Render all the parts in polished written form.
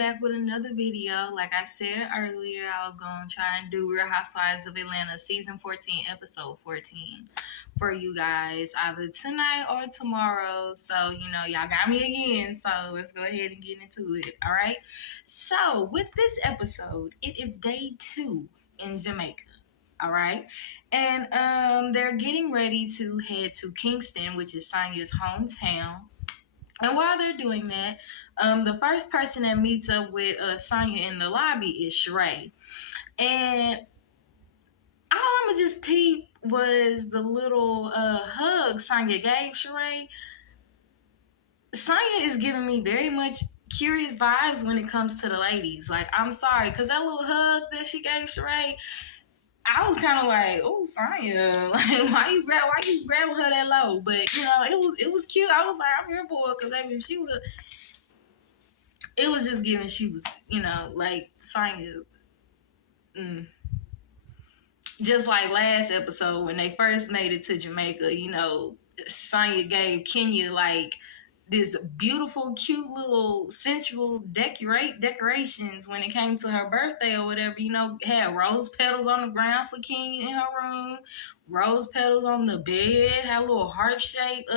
back with another video. Like I said earlier, I was going to try and do Real Housewives of Atlanta season 14, episode 14 for you guys either tonight or tomorrow. So, y'all got me again. So let's go ahead and get into it. All right. So with this episode, it is day 2 in Jamaica. All right. And they're getting ready to head to Kingston, which is Sonya's hometown. And while they're doing that, the first person that meets up with Sonya in the lobby is Sheree. And all I'm going to just peep was the little hug Sonya gave Sheree. Sonya is giving me very much curious vibes when it comes to the ladies. Like, I'm sorry, because that little hug that she gave Sheree, I was kind of like, oh, Sonya, like, why you grabbing her that low? But it was cute. I was like, I'm here for it, because I mean, she would have. It was just giving she was, like Sonya. Just like last episode when they first made it to Jamaica, Sonya gave Kenya like this beautiful, cute little sensual decorations when it came to her birthday or whatever, had rose petals on the ground for Kenya in her room, rose petals on the bed, had a little heart shape,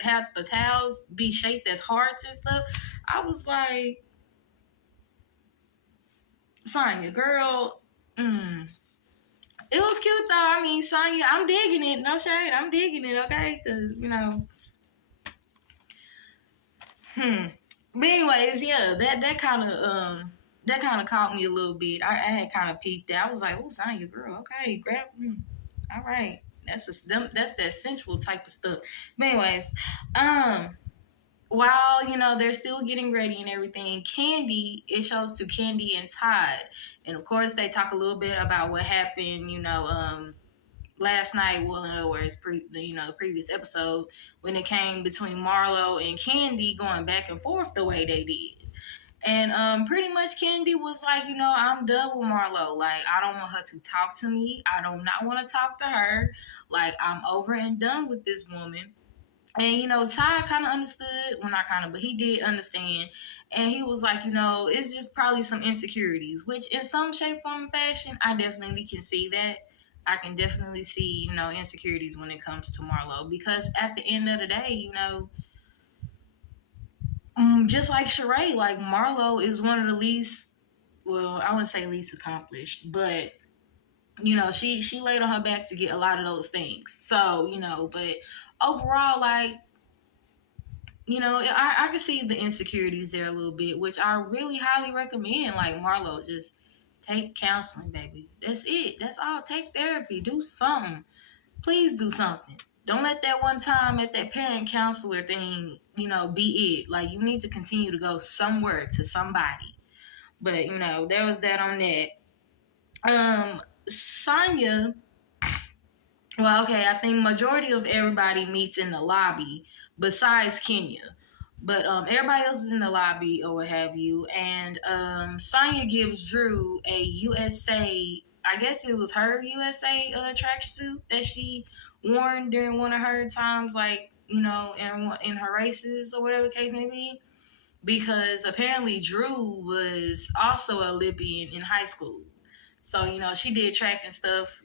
had the towels be shaped as hearts and stuff. I was like, Sonya, girl, It was cute though. I mean, Sonya, I'm digging it. No shade, I'm digging it, okay? Because, But anyways, yeah, that kind of caught me a little bit. I had kind of peeped that. I was like, oh, Sonya, girl, okay, grab, all right. That's that sensual type of stuff. But anyways, while they're still getting ready and everything, it shows to Candy and Todd, and of course they talk a little bit about what happened, last night. Well, in other words, the previous episode, when it came between Marlo and Candy going back and forth the way they did. And pretty much Candy was like, I'm done with Marlo. Like, I don't want her to talk to me. I do not want to talk to her. Like, I'm over and done with this woman. And, Todd kind of understood. Well, not kind of, but he did understand. And he was like, it's just probably some insecurities, which in some shape, form, and fashion, I definitely can see that. I can definitely see, insecurities when it comes to Marlo. Because at the end of the day, just like Sheree, like Marlo is one of the least, well, I wouldn't say least accomplished, but, she laid on her back to get a lot of those things. So, but overall, like, I can see the insecurities there a little bit, which I really highly recommend. Like, Marlo, just take counseling, baby. That's it. That's all. Take therapy. Do something. Please do something. Don't let that one time at that parent counselor thing, be it. Like, you need to continue to go somewhere to somebody. But, there was that on that. Sonya, well, okay, I think majority of everybody meets in the lobby besides Kenya. But everybody else is in the lobby or what have you. And Sonya gives Drew a USA, I guess it was her USA tracksuit that she worn during one of her times, like, in her races or whatever the case may be. Because apparently Drew was also a Olympian in high school. So, she did track and stuff,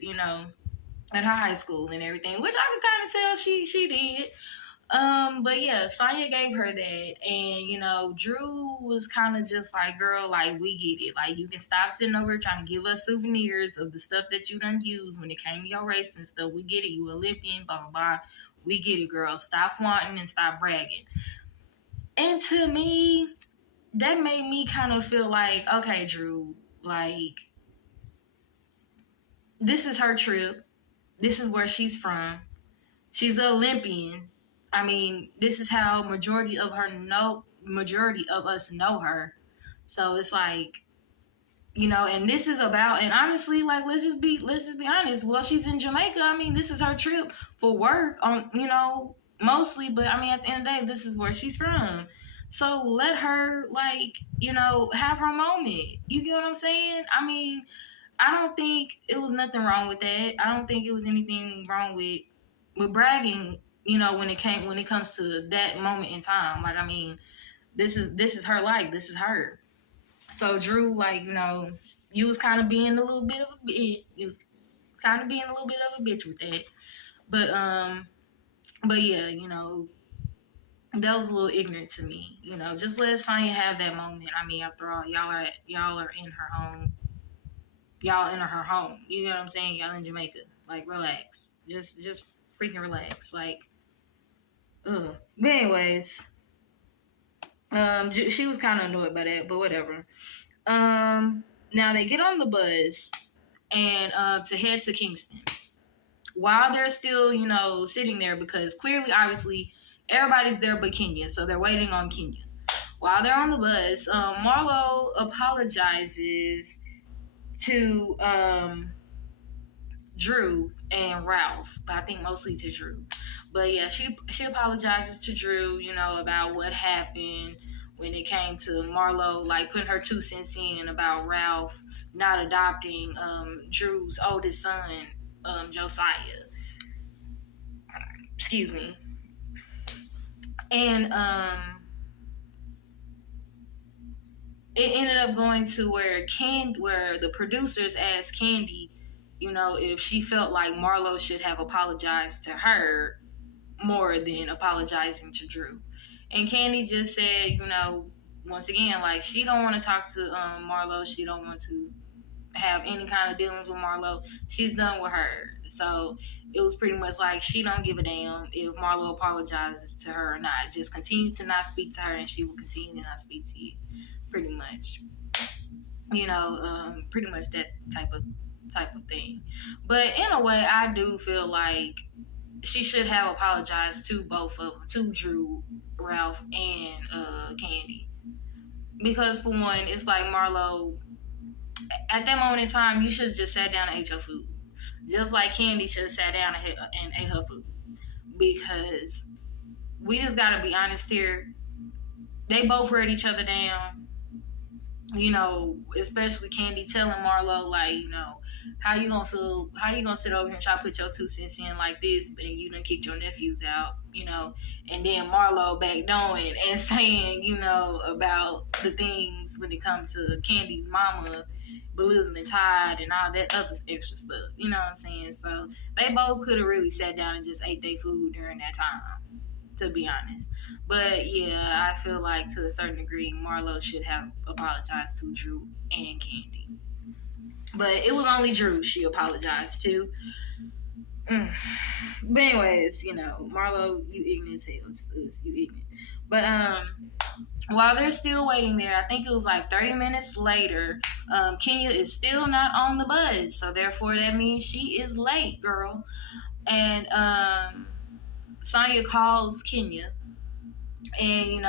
at her high school and everything, which I could kind of tell she did. But yeah, Sonya gave her that, and Drew was kind of just like, girl, like, we get it. Like, you can stop sitting over trying to give us souvenirs of the stuff that you done used when it came to your race and stuff. We get it. You Olympian, blah, blah, blah. We get it, girl. Stop flaunting and stop bragging. And to me, that made me kind of feel like, okay, Drew, like, this is her trip. This is where she's from. She's an Olympian. I mean, this is how majority of us know her. So it's like, and this is about, and honestly, like, let's just be honest. Well, she's in Jamaica. I mean, this is her trip for work on, mostly, but I mean, at the end of the day, this is where she's from. So let her, like, have her moment. You get what I'm saying? I mean, I don't think it was nothing wrong with that. I don't think it was anything wrong with bragging, when it comes to that moment in time. Like, I mean, this is her life. This is her. So Drew, like, you was kind of being a little bit of a bitch. You was kind of being a little bit of a bitch with that. But yeah, that was a little ignorant to me. Just let Sonya have that moment. I mean, after all, y'all are in her home. Y'all in her home. You know what I'm saying? Y'all in Jamaica. Like, relax. Just freaking relax. Like, ugh. But anyways, she was kind of annoyed by that, but whatever. Now they get on the bus and to head to Kingston. While they're still, sitting there, because clearly, obviously, everybody's there but Kenya, so they're waiting on Kenya. While they're on the bus, Marlo apologizes to Drew and Ralph, but I think mostly to Drew. But yeah, she apologizes to Drew, about what happened when it came to Marlo, like putting her 2 cents in about Ralph not adopting Drew's oldest son, Josiah. Excuse me. And it ended up going to where the producers asked Candy, if she felt like Marlo should have apologized to her more than apologizing to Drew. And Candy just said, once again, like, she don't want to talk to Marlo. She don't want to have any kind of dealings with Marlo. She's done with her. So it was pretty much like she don't give a damn if Marlo apologizes to her or not. Just continue to not speak to her and she will continue to not speak to you. Pretty much. Pretty much that type of thing. But in a way, I do feel like she should have apologized to both of them, to Drew, Ralph, and Candy. Because for one, it's like, Marlo, at that moment in time, you should have just sat down and ate your food. Just like Candy should have sat down and ate her food. Because we just gotta be honest here. They both read each other down. Especially Candy telling Marlo, like, how you gonna sit over here and try to put your 2 cents in like this, and you done kicked your nephews out, and then Marlo back knowing and saying, about the things when it comes to Candy's mama believing the tide and all that other extra stuff, you know what I'm saying? So they both could have really sat down and just ate their food during that time, to be honest. But yeah, I feel like to a certain degree, Marlo should have apologized to Drew and Candy. But it was only Drew she apologized to. But anyways, Marlo, you ignorant as hell. You ignorant. But while they're still waiting there, I think it was like 30 minutes later, Kenya is still not on the bus. So therefore, that means she is late, girl. And Sonya calls Kenya. And,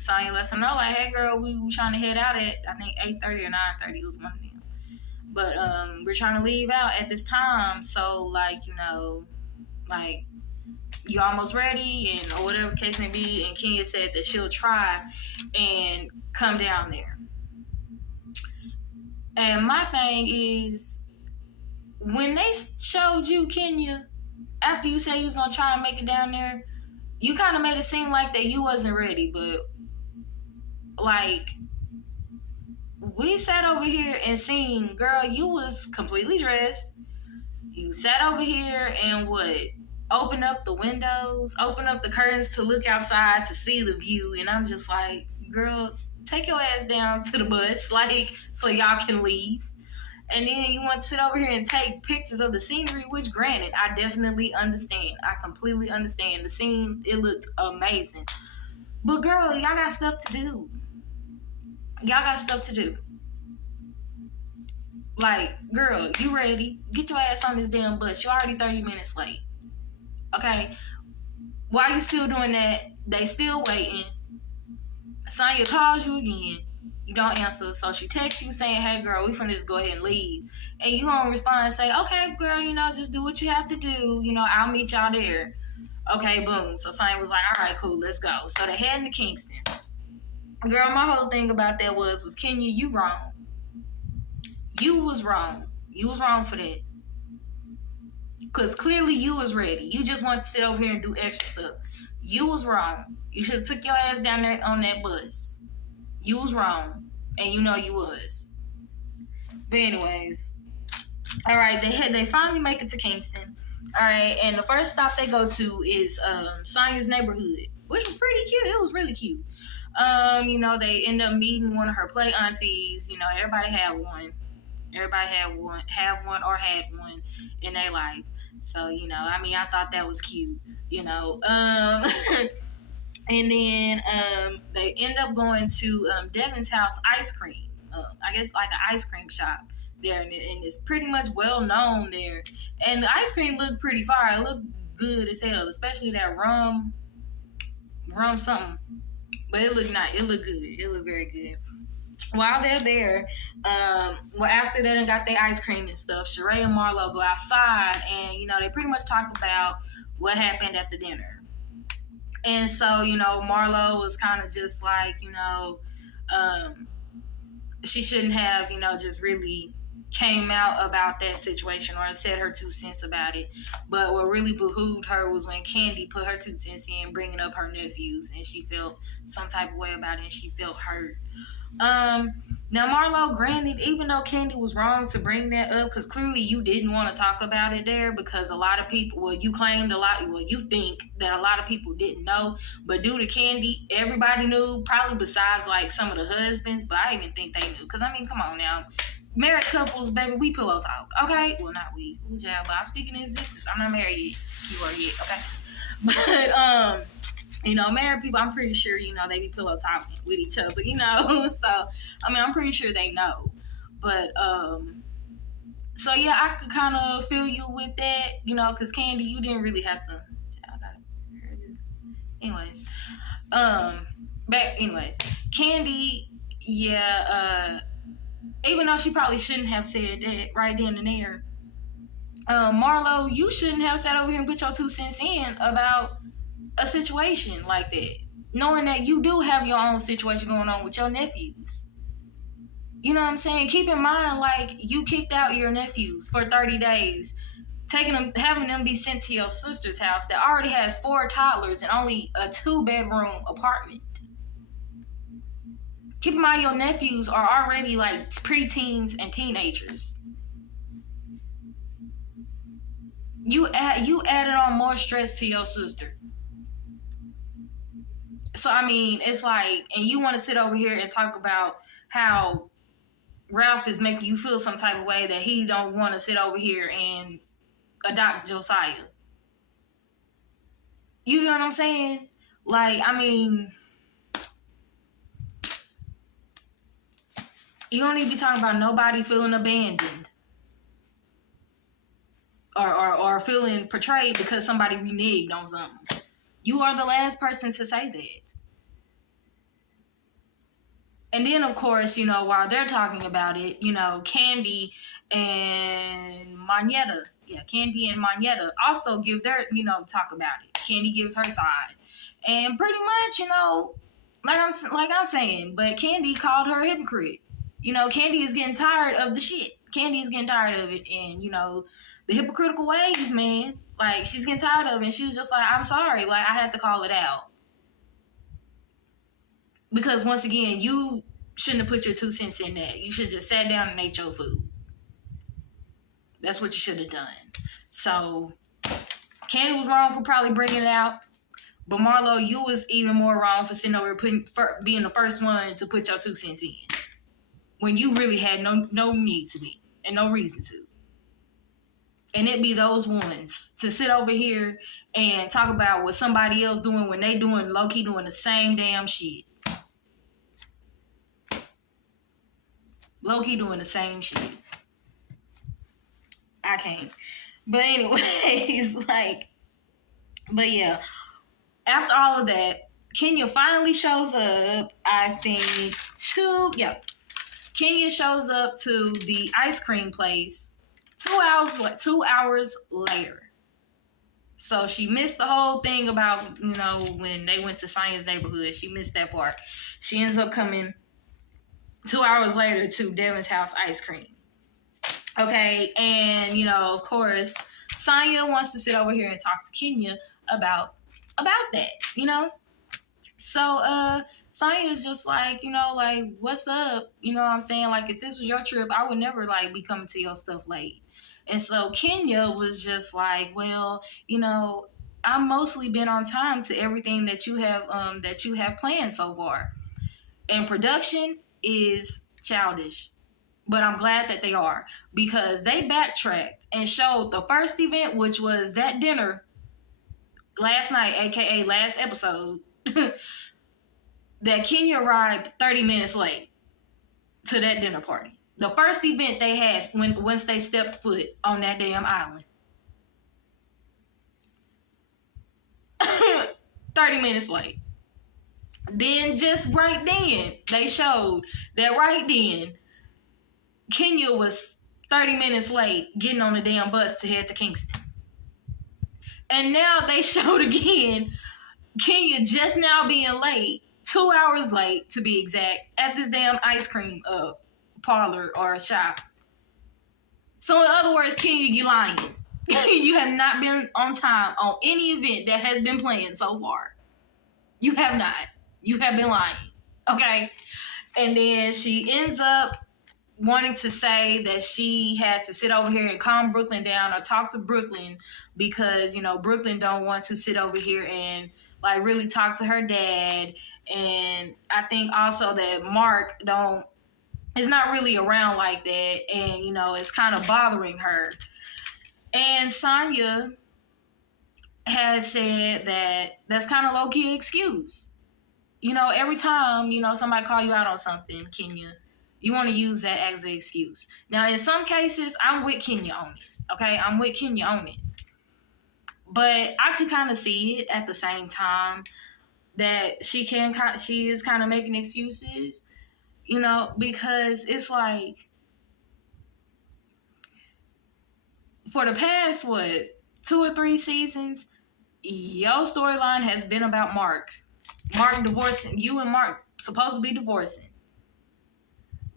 Sonya lets her know, like, hey, girl, we trying to head out at, I think, 8:30 or 9:30. It was one of them. But we're trying to leave out at this time. So, like, like, you almost ready? And or whatever the case may be. And Kenya said that she'll try and come down there. And my thing is, when they showed you, Kenya, after you said you was going to try and make it down there, you kind of made it seem like that you wasn't ready, but, like, we sat over here and seen, girl, you was completely dressed. You sat over here and open up the windows, open up the curtains to look outside to see the view, and I'm just like, girl, take your ass down to the bus, like, so y'all can leave. And then you want to sit over here and take pictures of the scenery, which, granted, I definitely understand. I completely understand. The scene, it looked amazing. But, girl, y'all got stuff to do. Y'all got stuff to do. Like, girl, you ready? Get your ass on this damn bus. You're already 30 minutes late. Okay? While you still doing that, they still waiting. Sonya calls you again. You don't answer. So she texts you saying, hey, girl, we finna just go ahead and leave. And you gonna respond and say, okay, girl, just do what you have to do. I'll meet y'all there. Okay, boom. So Sonya was like, all right, cool, let's go. So they heading to Kingston. Girl, my whole thing about that was Kenya, you wrong. You was wrong. You was wrong for that. Because clearly you was ready. You just wanted to sit over here and do extra stuff. You was wrong. You should have took your ass down there on that bus. You was wrong. And you know you was. But anyways, all right, they finally make it to Kingston. All right, and the first stop they go to is Sonya's neighborhood, which was pretty cute. It was really cute. They end up meeting one of her play aunties. You know, everybody had one. Everybody had one, had one in their life. So, I thought that was cute. And then they end up going to Devin's house ice cream. I guess like an ice cream shop there, and it's pretty much well known there. And the ice cream looked pretty fire. It looked good as hell, especially that rum something. But it looked nice. It looked good. It looked very good. While they're there, after they done got their ice cream and stuff, Sheree and Marlo go outside, and they pretty much talk about what happened at the dinner. And so, Marlo was kind of just like, she shouldn't have, just really came out about that situation or said her 2 cents about it. But what really behooved her was when Candy put her 2 cents in, bringing up her nephews, and she felt some type of way about it, and she felt hurt. Now Marlo, granted, even though Candy was wrong to bring that up, because clearly you didn't want to talk about it there, because a lot of people, you think that a lot of people didn't know, but due to Candy, everybody knew, probably besides like some of the husbands, but I even think they knew, because come on now, married couples, baby, we pillow talk, okay? Well, not we, yeah, but I'm speaking in existence. I'm not married yet, you are yet, okay? But married people, I'm pretty sure, they be pillow talking with each other, so, I'm pretty sure they know, but, so yeah, I could kind of feel you with that, because Candy, you didn't really have to, anyways, Candy, yeah, even though she probably shouldn't have said that right then and there, Marlo, you shouldn't have sat over here and put your 2 cents in about a situation like that, knowing that you do have your own situation going on with your nephews. You know what I'm saying? Keep in mind, like, you kicked out your nephews for 30 days, having them be sent to your sister's house that already has 4 toddlers and only a 2-bedroom apartment. Keep in mind, your nephews are already like preteens and teenagers. You added on more stress to your sister. So, it's like, and you want to sit over here and talk about how Ralph is making you feel some type of way that he don't want to sit over here and adopt Josiah. You know what I'm saying? Like, you don't need to be talking about nobody feeling abandoned or feeling portrayed because somebody reneged on something. You are the last person to say that. And then, of course, while they're talking about it, Candy and Moneta. Yeah, Candy and Moneta also give their, talk about it. Candy gives her side. And pretty much, like I'm saying, but Candy called her a hypocrite. Candy is getting tired of the shit. Candy is getting tired of it. And, the hypocritical ways, man. Like, she's getting tired of it. And she was just like, I'm sorry. Like, I had to call it out. Because, once again, you shouldn't have put your 2 cents in that. You should have just sat down and ate your food. That's what you should have done. So, Candy was wrong for probably bringing it out. But, Marlo, you was even more wrong for sitting over being the first one to put your 2 cents in. When you really had no need to be. And no reason to. And it be those ones to sit over here and talk about what somebody else doing when they doing low-key doing the same damn shit. Low-key doing the same shit. I can't. But anyways, but yeah. After all of that, Kenya finally shows up, I think, Kenya shows up to the ice cream place 2 hours later. So she missed the whole thing about, when they went to Sonya's neighborhood. She missed that part. She ends up coming 2 hours later to Devin's house ice cream. Okay, and, of course, Sonya wants to sit over here and talk to Kenya about that, So, Sonya's just like, like, what's up? You know what I'm saying? Like, if this was your trip, I would never, like, be coming to your stuff late. And so Kenya was just like, well, I've mostly been on time to everything that you have planned so far. And production is childish. But I'm glad that they are, because they backtracked and showed the first event, which was that dinner last night, aka last episode, that Kenya arrived 30 minutes late to that dinner party. The first event they had once they stepped foot on that damn island. 30 minutes late. Then just right then, they showed that right then, Kenya was 30 minutes late getting on the damn bus to head to Kingston. And now they showed again Kenya just now being late, 2 hours late to be exact, at this damn ice cream parlor or shop. So in other words, Kenya, you lying. You have not been on time on any event that has been planned so far. You have not. You have been lying. Okay? And then she ends up wanting to say that she had to sit over here and calm Brooklyn down or talk to Brooklyn because, Brooklyn don't want to sit over here and, like, really talk to her dad. And I think also that Mark is not really around like that, and, it's kind of bothering her. And Sonya has said that that's kind of low-key excuse. Every time, somebody call you out on something, Kenya, you want to use that as an excuse. Now, in some cases, I'm with Kenya on it. Okay? I'm with Kenya on it. But I could kind of see it at the same time that she is kind of making excuses, because it's like, for the past, 2 or 3 seasons, your storyline has been about Mark. Mark divorcing. You and Mark supposed to be divorcing.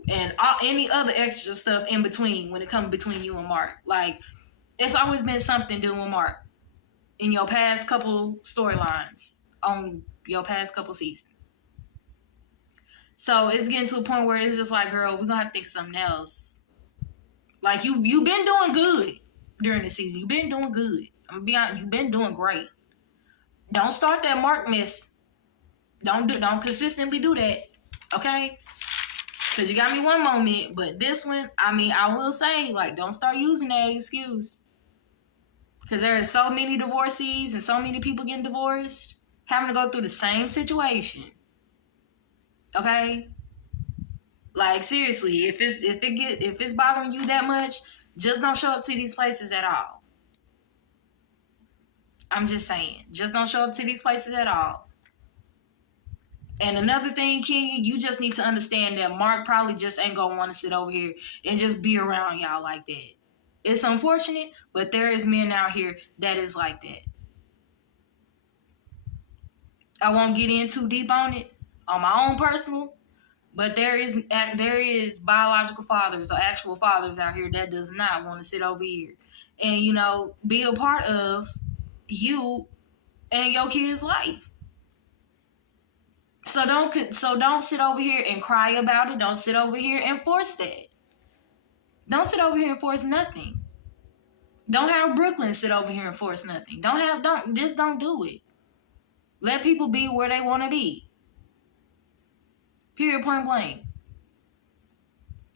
And any other extra stuff in between when it comes between you and Mark. Like, it's always been something doing with Mark in your past couple storylines on your past couple seasons. So it's getting to a point where it's just like, girl, we're going to have to think of something else. Like, you've been doing good during the season. You've been doing good. I'm going to be honest, you've been doing great. Don't start that Mark mess. Don't consistently do that. Okay? Because you got me one moment, but this one, I will say, like, don't start using that excuse. Because there are so many divorcees and so many people getting divorced, having to go through the same situation. Okay? Like, seriously, if it's bothering you that much, just don't show up to these places at all. I'm just saying. Just don't show up to these places at all. And another thing, Kenya, you just need to understand that Mark probably just ain't gonna want to sit over here and just be around y'all like that. It's unfortunate, but there is men out here that is like that. I won't get in too deep on it on my own personal, but there is biological fathers or actual fathers out here that does not want to sit over here and, be a part of you and your kid's life. So don't sit over here and cry about it. Don't sit over here and force that. Don't sit over here and force nothing. Don't have Brooklyn sit over here and force nothing. Don't do it. Let people be where they want to be. Period, point blank.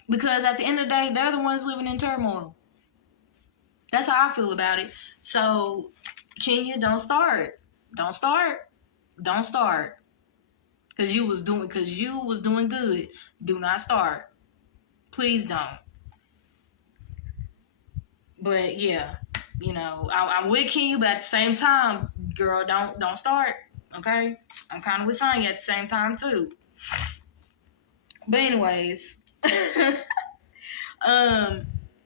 Because at the end of the day, they're the ones living in turmoil. That's how I feel about it. So, Kenya, don't start. Don't start. Don't start. Because you was doing good. Do not start. Please don't. But yeah, I'm with Kenya, but at the same time, girl, don't start. Okay? I'm kind of with Sonya at the same time too. But anyways,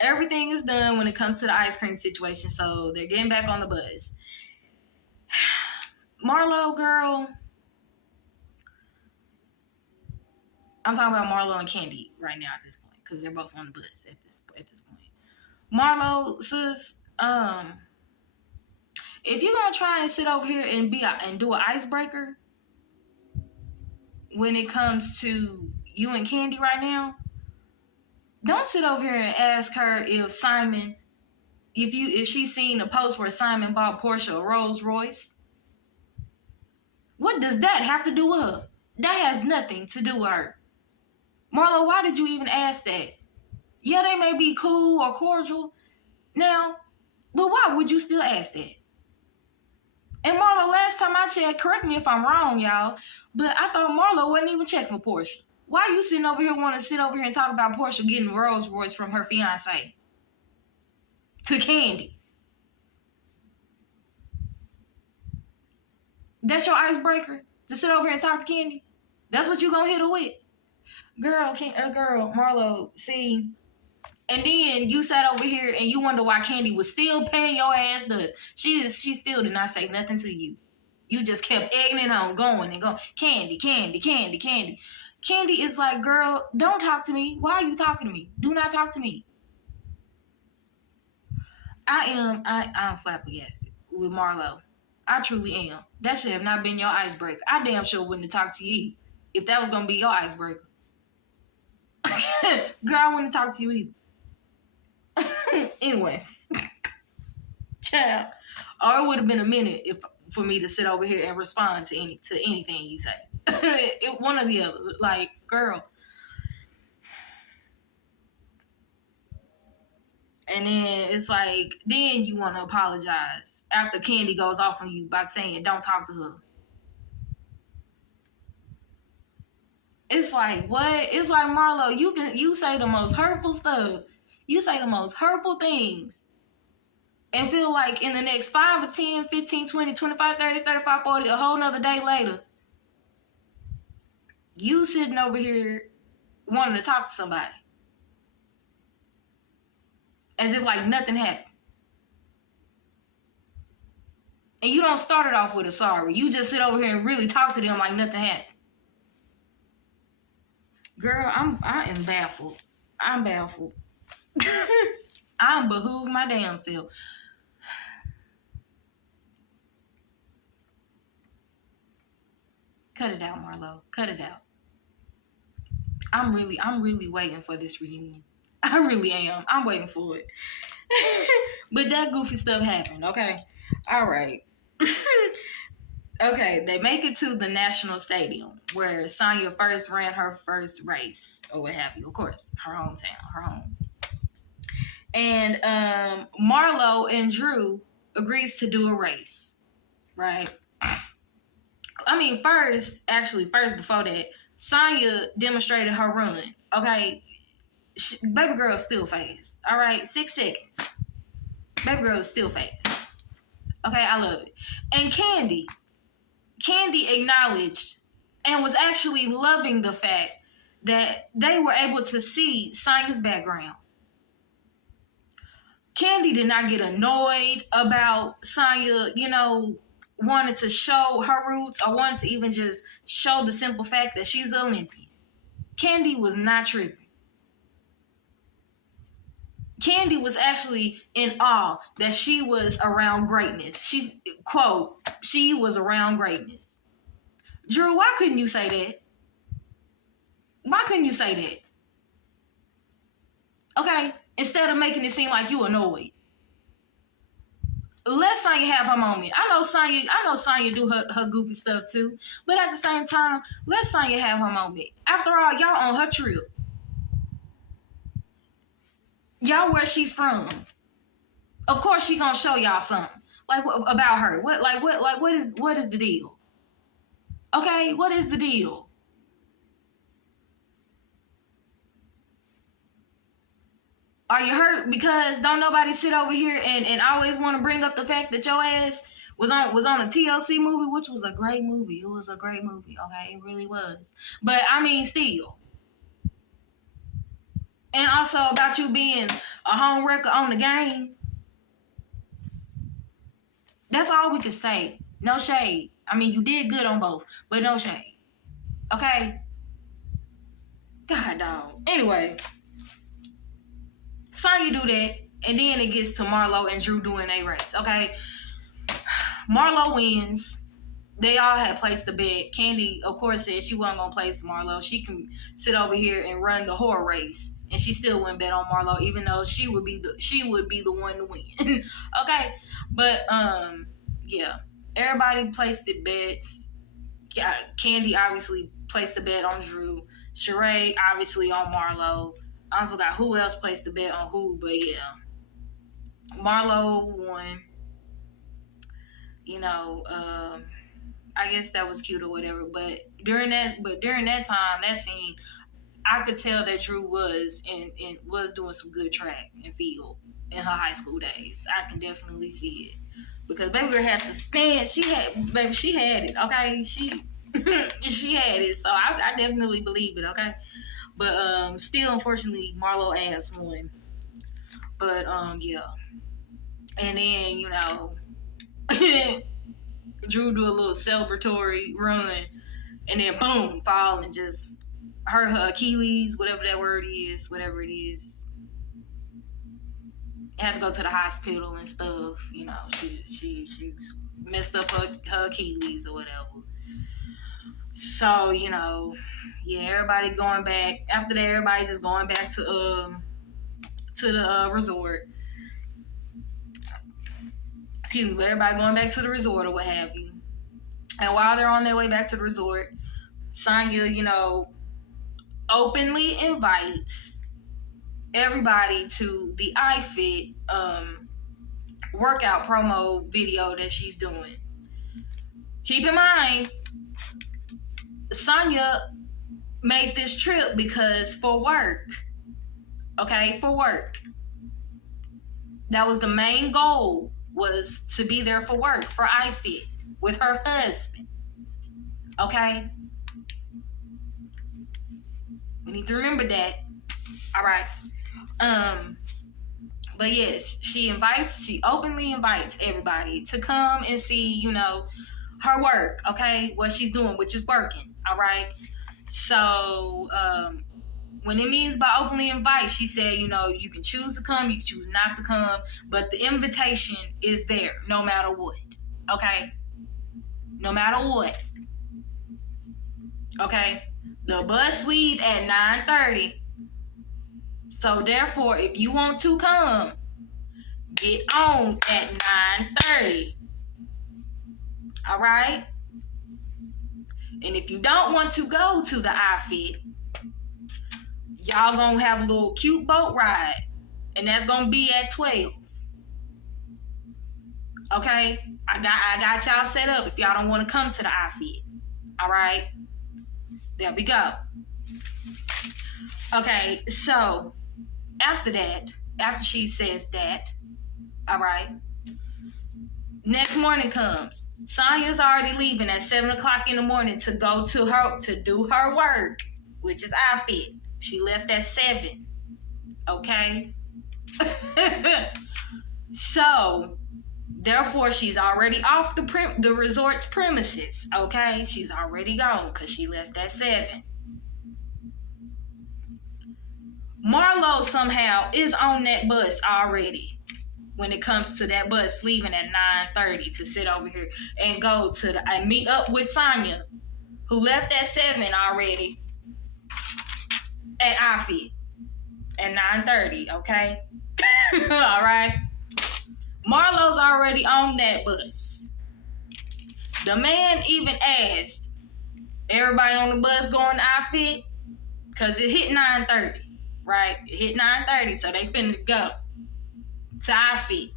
everything is done when it comes to the ice cream situation, so they're getting back on the bus. Marlo, girl, I'm talking about Marlo and Candy right now at this point, because they're both on the bus at this point. Marlo, sis, if you're gonna try and sit over here and do an icebreaker, when it comes to you and Candy right now, don't sit over here and ask her if Simon, if she's seen a post where Simon bought Portia a Rolls Royce. What does that have to do with her? That has nothing to do with her. Marlo, why did you even ask that? Yeah, they may be cool or cordial now, but why would you still ask that? And Marlo, last time I checked, correct me if I'm wrong, y'all, but I thought Marlo wasn't even checking for Portia. Why are you sitting over here wanting to sit over here and talk about Portia getting Rolls Royce from her fiance to Candy? That's your icebreaker? To sit over here and talk to Candy? That's what you gonna hit her with? Girl, Marlo, see. And then you sat over here and you wonder why Candy was still paying your ass dust. She still did not say nothing to you. You just kept egging it on, going and going. Candy, Candy, Candy, Candy. Candy is like, girl, don't talk to me. Why are you talking to me? Do not talk to me. I'm flabbergasted with Marlo. I truly am. That should have not been your icebreaker. I damn sure wouldn't have talked to you if that was going to be your icebreaker. Girl, I wouldn't have talked to you either. Anyway. Child. Or it would have been a minute for me to sit over here and respond to anything you say. One or the other. Like, girl. And then it's like, then you want to apologize after Candy goes off on you by saying, don't talk to her. It's like, what? It's like, Marlo, you say the most hurtful stuff. You say the most hurtful things. And feel like in the next 5 or 10, 15, 20, 25, 30, 35, 40, a whole nother day later, you sitting over here wanting to talk to somebody. As if like nothing happened. And you don't start it off with a sorry. You just sit over here and really talk to them like nothing happened. Girl, I am baffled. I'm baffled. I'm behooved my damn self. Cut it out, Marlo. Cut it out. I'm really waiting for this reunion. I really am. I'm waiting for it. But that goofy stuff happened, okay? All right. Okay, they make it to the National Stadium where Sonya first ran her first race, or what have you. Of course, her hometown, her home. And Marlo and Drew agrees to do a race, right? I mean, first before that, Sonya demonstrated her run, okay? Baby girl is still fast, all right? 6 seconds. Baby girl is still fast. Okay, I love it. And Candy acknowledged and was actually loving the fact that they were able to see Sonya's background. Candy did not get annoyed about Sonya, wanted to show her roots or wanted to even just show the simple fact that she's an Olympian. Candy was not tripping. Candy was actually in awe that she was around greatness. She was around greatness. Drew, why couldn't you say that? Why couldn't you say that? Okay? Instead of making it seem like you annoyed. Let Sonya have her moment. I know Sonya do her goofy stuff too. But at the same time, let Sonya have her moment. After all, y'all on her trip. Y'all where she's from. Of course she gonna show y'all something. Like what about her? What is the deal? Okay, what is the deal? Are you hurt because don't nobody sit over here and always want to bring up the fact that your ass was on a TLC movie, which was a great movie. It was a great movie, okay? It really was. But I mean still. And also about you being a home wrecker on the game. That's all we can say. No shade. I mean, you did good on both, but no shade. Okay? God, dog. Anyway. Sonya do that, and then it gets to Marlo and Drew doing a race, okay? Marlo wins. they all had placed the bet. Candy, of course, said she wasn't gonna place Marlo. She can sit over here and run the whore race, and she still wouldn't bet on Marlo, even though she would be the one to win. Okay, but yeah, everybody placed the bets. Candy obviously placed the bet on Drew. Sheree obviously on Marlo. I forgot who else placed the bet on who, but yeah, Marlo won. You know, I guess that was cute or whatever. But during that time, that scene, I could tell that Drew was was doing some good track and field in her high school days. I can definitely see it because baby girl had to stand. She had it. Okay, she she had it. So I definitely believe it. Okay, but still, unfortunately, Marlo ass won. But yeah, and then you know. Drew do a little celebratory run, and then boom, fall and just hurt her Achilles, whatever that word is, whatever it is. Had to go to the hospital and stuff. You know, she messed up her Achilles or whatever. So you know, yeah, everybody going back after that. Everybody just going back to the resort. Excuse me, everybody going back to the resort or what have you. And while they're on their way back to the resort, Sonya, you know, openly invites everybody to the iFit workout promo video that she's doing. Keep in mind, Sonya made this trip because for work. Okay, for work. That was the main goal, was to be there for work, for iFit, with her husband. Okay? We need to remember that. All right. But yes, she openly invites everybody to come and see, you know, her work, okay? What she's doing, which is working, all right? So, when it means by openly invite, she said, you know, you can choose to come, you can choose not to come, but the invitation is there no matter what, okay? No matter what. Okay? The bus leave at 9:30. So therefore, if you want to come, get on at 9:30. All right? And if you don't want to go to the iFit, y'all gonna have a little cute boat ride, and that's gonna be at 12. Okay, I got y'all set up if y'all don't want to come to the iFit. All right, there we go. Okay, so after she says that, all right, next morning comes. Sonya's already leaving at 7:00 in the morning to go to do her work, which is iFit. She left at 7. Okay? So, therefore, she's already off the resort's premises. Okay? She's already gone because she left at 7. Marlo somehow is on that bus already when it comes to that bus leaving at 9:30 to sit over here and go and meet up with Sonya, who left at 7 already. At iFit at 9:30, okay? All right. Marlo's already on that bus. The man even asked everybody on the bus going to iFit because it hit 9:30, right? It hit 9:30, so they finna go to iFit,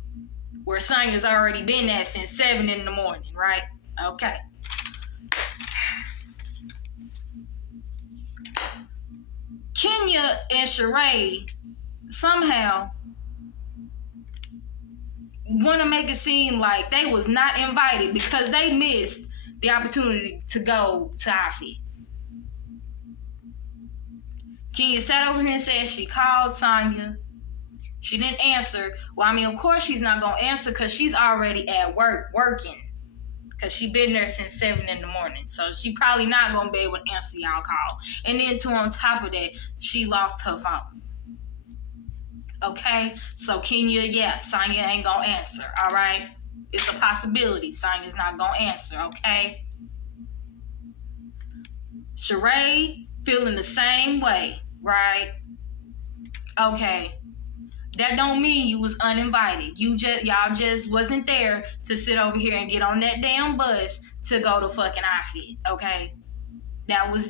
where Sonya's already been at since 7 in the morning, right? Okay. Kenya and Sheree somehow want to make it seem like they was not invited because they missed the opportunity to go to iFit. Kenya sat over here and said she called Sonya. She didn't answer. Well, I mean, of course she's not going to answer because she's already at work working. Because she been there since 7 in the morning. So she probably not going to be able to answer y'all call. And then too, on top of that, she lost her phone. Okay? So Kenya, Sonya ain't going to answer. All right? It's a possibility Sonya's not going to answer. Okay? Sheree feeling the same way, right? Okay. That don't mean you was uninvited. Y'all just wasn't there to sit over here and get on that damn bus to go to fucking outfit. Okay. That was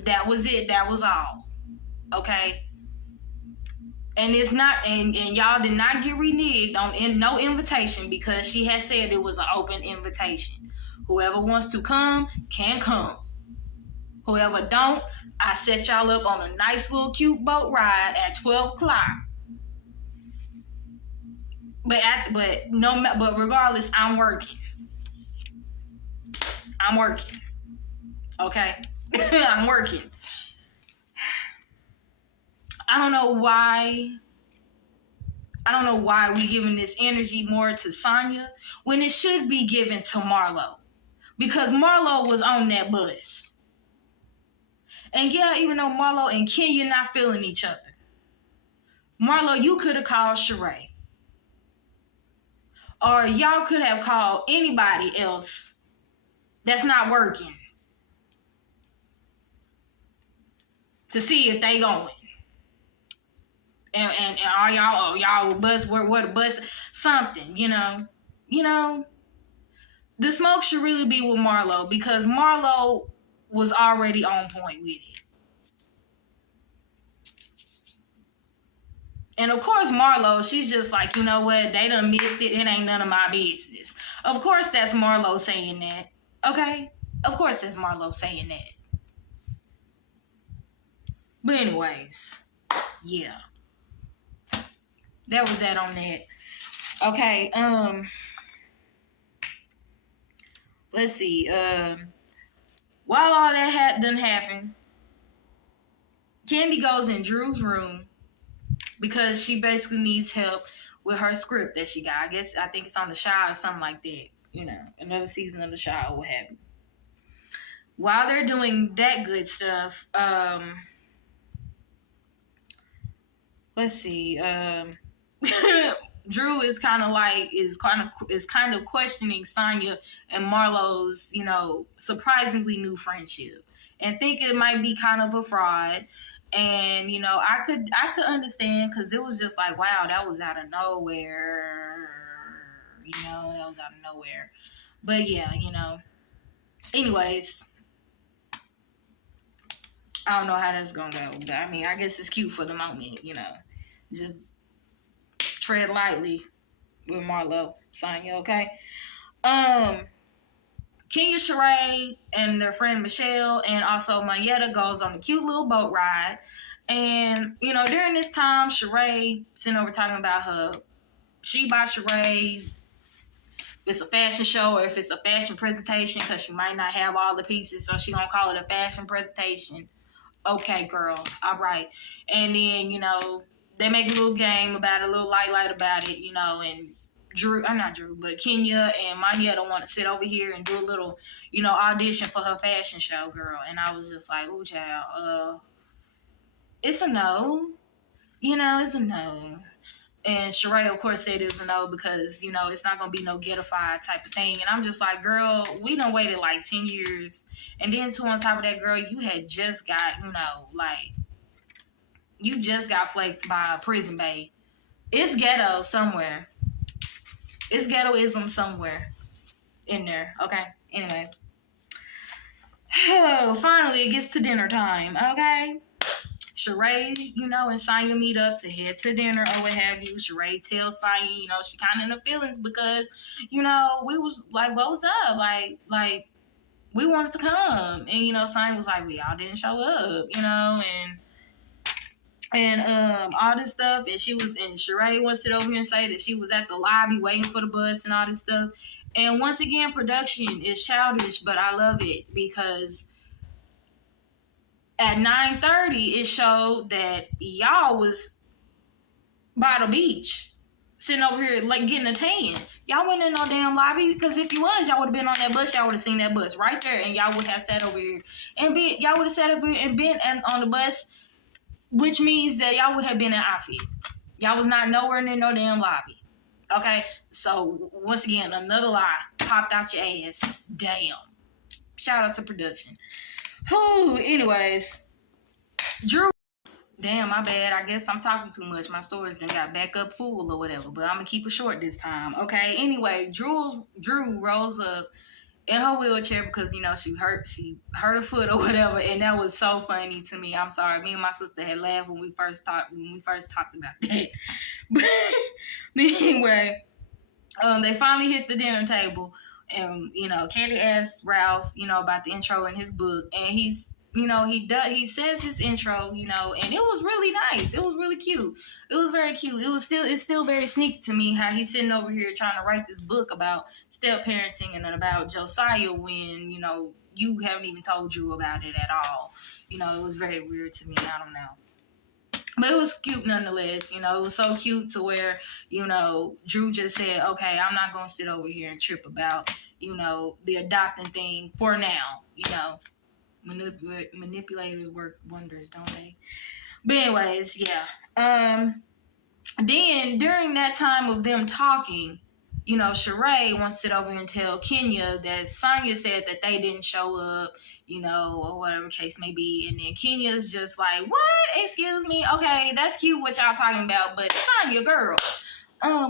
it. That was all. Okay. And it's not, and y'all did not get reneged on no invitation because she had said it was an open invitation. Whoever wants to come can come. Whoever don't, I set y'all up on a nice little cute boat ride at 12 o'clock. But regardless, I'm working. Okay? I'm working. I don't know why we giving this energy more to Sonya when it should be given to Marlo. Because Marlo was on that bus. And yeah, even though Marlo and Kenya not feeling each other, Marlo, you could have called Sheree. Or y'all could have called anybody else that's not working to see if they going. And are y'all bus where the bus something, you know. The smoke should really be with Marlo because Marlo was already on point with it. And of course Marlo, she's just like, you know what, they done missed it, it ain't none of my business. Of course that's Marlo saying that. Okay? Of course that's Marlo saying that. But anyways, yeah. That was that on that. Okay, let's see. While all that done happened, Candy goes in Drew's room because she basically needs help with her script that she got. I think it's on The Chi or something like that. You know, another season of The Chi or what have you. While they're doing that good stuff, let's see. Drew is kind of questioning Sonya and Marlo's, you know, surprisingly new friendship, and think it might be kind of a fraud. And you know, I could understand because it was just like, wow, that was out of nowhere. You know, that was out of nowhere. But yeah, you know. Anyways, I don't know how that's gonna go, but I mean, I guess it's cute for the moment. You know, just tread lightly with Marlo, Sonya, okay? Kenya, Sheree, and their friend Michelle, and also Mayetta goes on a cute little boat ride. And, you know, during this time, Sheree sitting over talking about her, she bought Sheree, if it's a fashion show or if it's a fashion presentation, because she might not have all the pieces, so she gonna call it a fashion presentation. Okay, girl, all right. And then, you know, they make a little game about it, a little light about it, you know, and Kenya and Mayetta want to sit over here and do a little, you know, audition for her fashion show, girl. And I was just like, oh, child, it's a no. You know, it's a no. And Sheree, of course, said it's a no because, you know, it's not going to be no getified type of thing. And I'm just like, girl, we done waited like 10 years. And then, too, on top of that, girl, you had just got, you know, like, you just got flaked by a prison babe. It's ghetto somewhere. It's ghettoism somewhere in there. Okay. Anyway. Oh, finally, it gets to dinner time. Okay. Sheree, you know, and Sonya meet up to head to dinner or what have you. Sheree tells Sonya, you know, she kind of in the feelings because, you know, we was like, what was up? Like, we wanted to come. And, you know, Sonya was like, we all didn't show up, you know, and all this stuff. And Sheree wants to sit over here and say that she was at the lobby waiting for the bus and all this stuff. And once again, production is childish, but I love it because at 9:30, it showed that y'all was by the beach, sitting over here like getting a tan. Y'all wasn't in no damn lobby because if you was, y'all would have been on that bus. Y'all would have seen that bus right there, and y'all would have sat over here y'all would have sat over here and been on the bus, which means that y'all would have been in outfit. Y'all was not nowhere in no damn lobby. Okay, so once again, another lie popped out your ass. Damn. Shout out to production. Who? Anyways, Drew. Damn, my bad. I guess I'm talking too much. My storage done got back up full or whatever. But I'm gonna keep it short this time. Okay. Anyway, Drew rolls up in her wheelchair because she hurt her foot or whatever, and that was so funny to me. I'm sorry. Me and my sister had laughed when we first talked about that. But anyway, they finally hit the dinner table, and Candy asked Ralph, about the intro in his book, and he says his intro, and it was really nice. It was really cute. It was very cute. It's still very sneaky to me how he's sitting over here trying to write this book about step parenting and then about Josiah when you haven't even told Drew about it at all. It was very weird to me. I don't know. But it was cute nonetheless. It was so cute to where, Drew just said, okay, I'm not going to sit over here and trip about, the adopting thing for now. Manipulators work wonders, don't they? But anyways, yeah. Then during that time of them talking, Sheree wants to sit over and tell Kenya that Sonya said that they didn't show up, or whatever case may be. And then Kenya's just like, what? Excuse me? Okay, that's cute what y'all talking about. But Sonya, girl,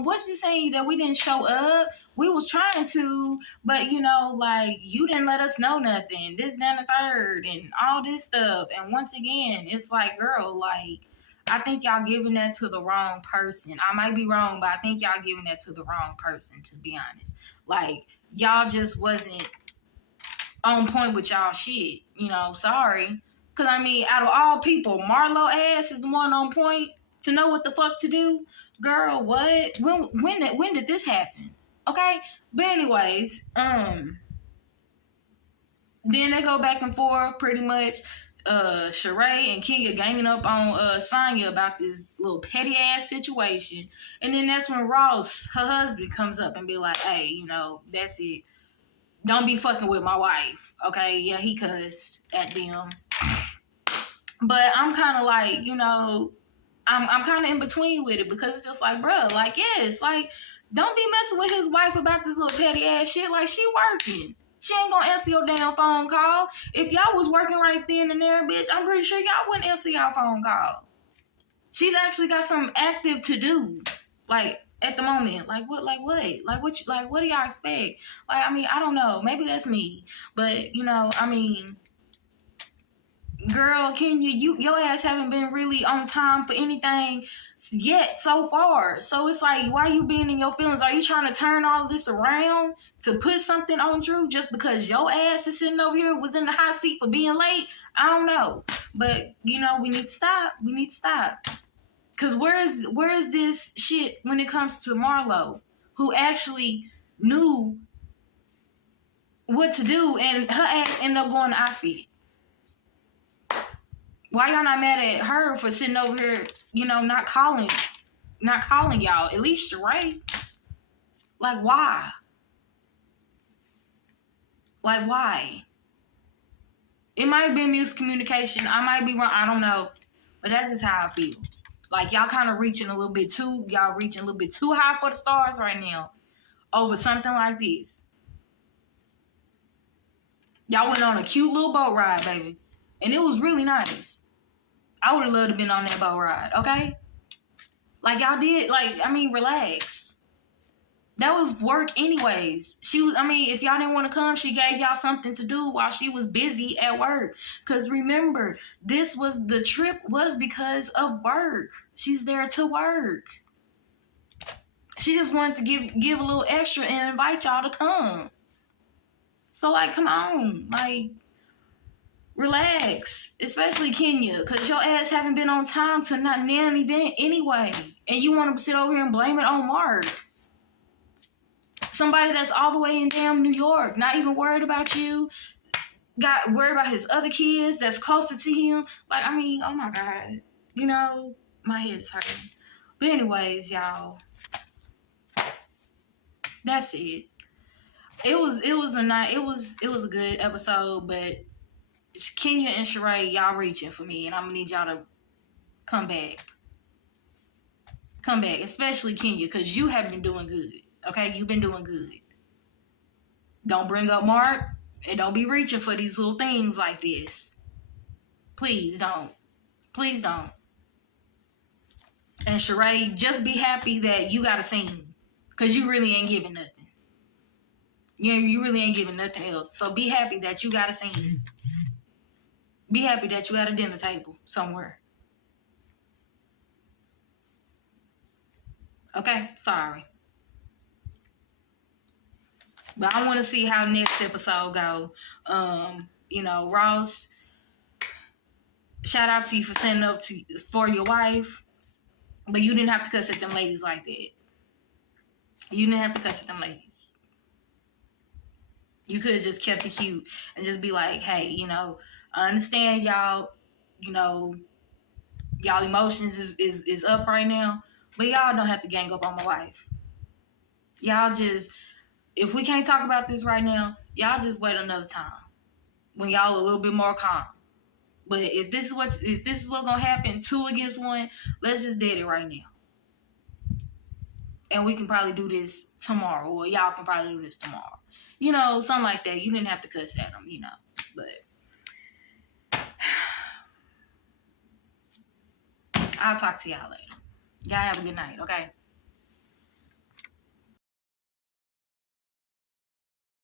what's you saying that we didn't show up? We was trying to, but you didn't let us know nothing. This, that, and the third, and all this stuff. And once again, it's like, girl, I think y'all giving that to the wrong person. I might be wrong, but I think y'all giving that to the wrong person, to be honest. Y'all just wasn't on point with y'all shit. Sorry. Because, out of all people, Marlo ass is the one on point to know what the fuck to do. Girl, what? When did this happen? Okay? But anyways, then they go back and forth pretty much. Sheree and Kenya ganging up on Sonya about this little petty ass situation, and then that's when Ross, her husband, comes up and be like, "Hey, that's it. Don't be fucking with my wife, okay?" Yeah, he cussed at them, but I'm kind of like, I'm kind of in between with it because it's just like, bro, yes, don't be messing with his wife about this little petty ass shit. She working. She ain't gonna answer your damn phone call. If y'all was working right then and there, bitch, I'm pretty sure y'all wouldn't answer y'all phone call. She's actually got something active to do. At the moment. What do y'all expect? I don't know. Maybe that's me. But, girl, Kenya, your ass haven't been really on time for anything yet so far. So it's like, why you being in your feelings? Are you trying to turn all this around to put something on Drew just because your ass is sitting over here, was in the hot seat for being late? I don't know. But, we need to stop. We need to stop. Because where is this shit when it comes to Marlo, who actually knew what to do, and her ass ended up going to outfit? Why y'all not mad at her for sitting over here, not calling y'all? At least Sheree. Why? Why? It might have been miscommunication. I might be wrong. I don't know. But that's just how I feel. Y'all kind of reaching a little bit too high for the stars right now over something like this. Y'all went on a cute little boat ride, baby. And it was really nice. I would have loved to have been on that boat ride, okay? Y'all did, relax. That was work anyways. If y'all didn't want to come, she gave y'all something to do while she was busy at work. Because remember, the trip was because of work. She's there to work. She just wanted to give a little extra and invite y'all to come. So, come on. Relax, especially Kenya, because your ass haven't been on time to not nail an event anyway. And you want to sit over here and blame it on Mark. Somebody that's all the way in damn New York, not even worried about you, got worried about his other kids that's closer to him. Oh my God. My head is hurting. But anyways, y'all, that's it. It was a good episode, but Kenya and Sheree, y'all reaching for me, and I'm gonna need y'all to come back. Come back, especially Kenya, because you have been doing good. Okay, you've been doing good. Don't bring up Mark. And don't be reaching for these little things like this. Please don't. Please don't. And Sheree, just be happy that you got a scene. Because you really ain't giving nothing. You really ain't giving nothing else. So be happy that you got a scene. Be happy that you got a dinner table somewhere. Okay? Sorry. But I want to see how next episode go. Ross, shout out to you for standing up for your wife. But you didn't have to cuss at them ladies like that. You didn't have to cuss at them ladies. You could have just kept it cute and just be like, hey, I understand y'all, y'all emotions is up right now, but y'all don't have to gang up on my wife. Y'all just, if we can't talk about this right now, y'all just wait another time when y'all a little bit more calm. But if this is what's gonna happen, 2 against 1, let's just dead it right now. And we can probably do this tomorrow, or y'all can probably do this tomorrow. Something like that. You didn't have to cuss at them, But I'll talk to y'all later. Y'all have a good night, okay?